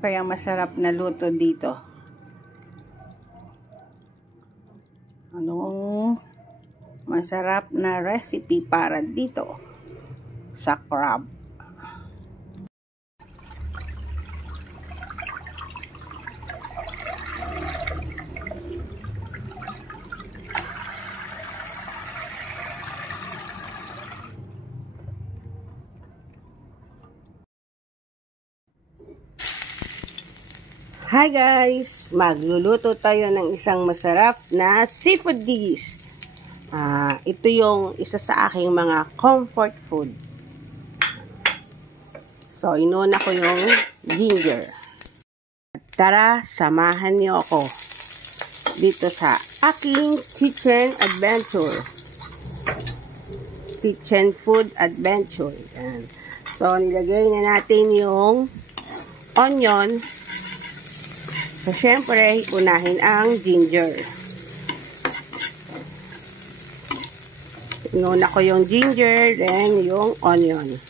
Kaya masarap na luto dito. Anong masarap na recipe para dito sa crab? Hi guys! Magluluto tayo ng isang masarap na seafood dish. Ito yung isa sa aking mga comfort food. So, inuna ko yung ginger. Tara, samahan niyo ako dito sa aking kitchen adventure. Kitchen food adventure. Yan. So, nilagay na natin yung onion. So, syempre, unahin ang ginger. Inuna ko yung ginger, then yung onion.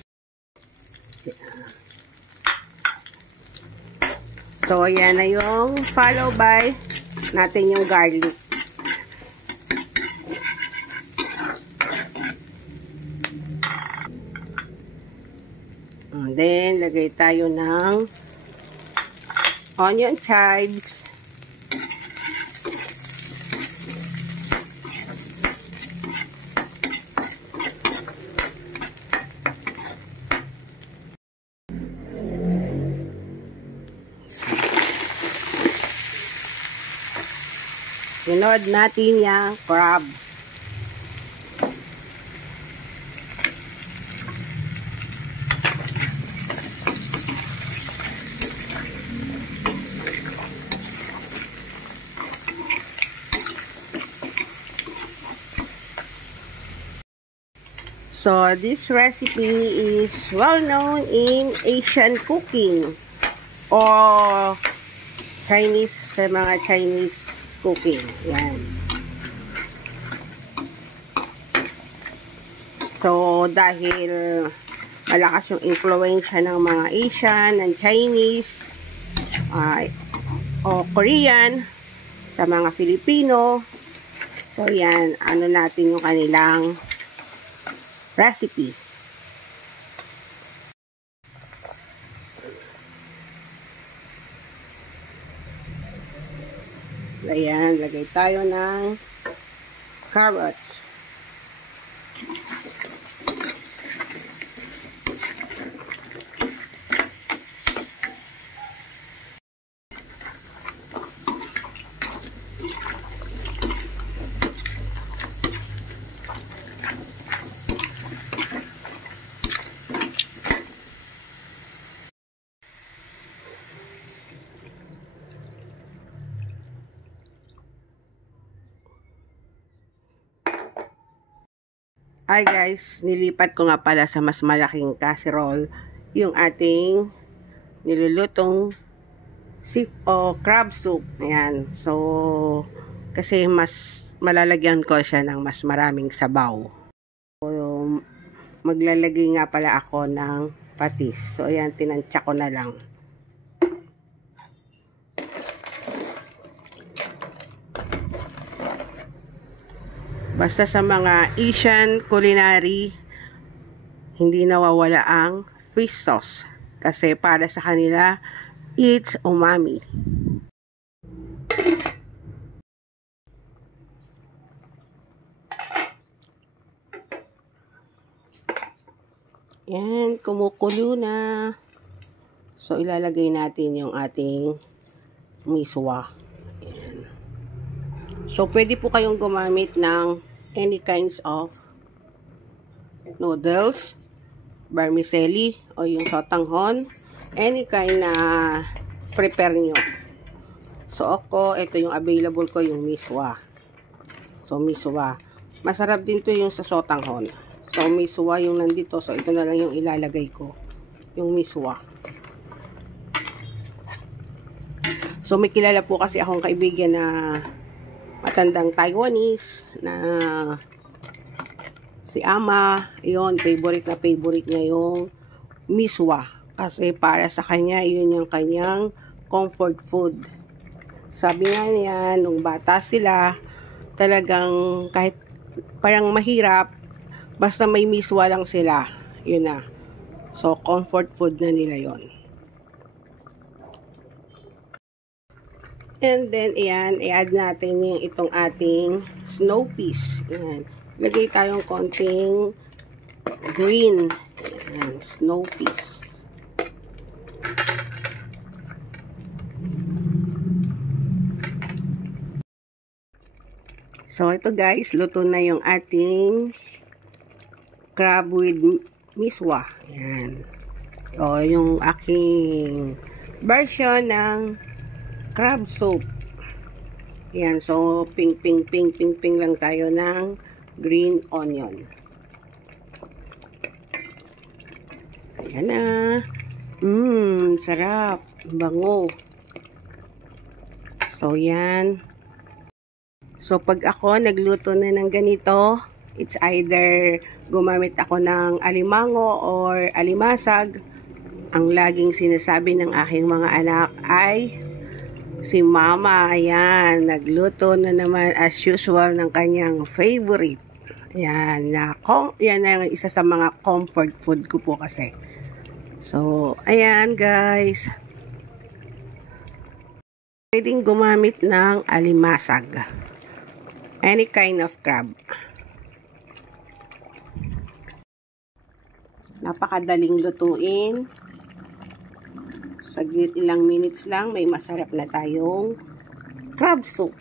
So, yan na yung follow by natin yung garlic. And then, lagay tayo ng onion chives. Sunod natin yung crab. So, this recipe is well known in Asian cooking or Chinese, sa mga Chinese cooking. Yan. So, dahil malakas yung influensya ng mga Asian and Chinese o Korean sa mga Filipino. So, yan. Ano natin yung kanilang recipe. Ayan, lagay tayo ng carrots. Hi guys, nilipat ko nga pala sa mas malaking casserole yung ating nilulutong crab soup. Ayan. So, kasi mas malalagyan ko siya ng mas maraming sabaw. So, maglalagay nga pala ako ng patis. So, ayan, tinansya ko na lang. Basta sa mga Asian culinary, hindi nawawala ang fish sauce. Kasi para sa kanila, it's umami. Yan, kumukulo na. So, ilalagay natin yung ating miswa. Yan. So, pwede po kayong gumamit ng any kinds of noodles, vermicelli, o yung sotanghon, any kind na prepare nyo. So, ako, ito yung available ko, yung miswa. So, miswa. Masarap din to yung sa sotanghon. So, miswa yung nandito. So, ito na lang yung ilalagay ko. Yung miswa. So, may kilala po kasi akong kaibigan na matandang Taiwanese na si Ama. Yun, favorite niya yung miswa. Kasi para sa kanya, yun yung kanyang comfort food. Sabi nga niya, nung bata sila, talagang kahit parang mahirap, basta may miswa lang sila. Yun na. So, comfort food na nila yon. And then, ayan, i-add natin yung itong ating snow peas. Ayan. Lagay tayong konting green. Ayan, snow peas. So, ito guys, luto na yung ating crab with miswa. Ayan. O, yung aking version ng crab soup. Ayan, so ping lang tayo ng green onion. Ayan na. Sarap. Bango. So, yan. So, pag ako nagluto na ng ganito, it's either gumamit ako ng alimango or alimasag. Ang laging sinasabi ng aking mga anak ay si Mama, ayan, nagluto na naman as usual ng kanyang favorite. Ayan, yan na isa sa mga comfort food ko po kasi. So, ayan guys. Pwedeng gumamit ng alimasag. Any kind of crab. Napakadaling lutuin. Saglit ilang minutes lang, may masarap na tayong crab soup.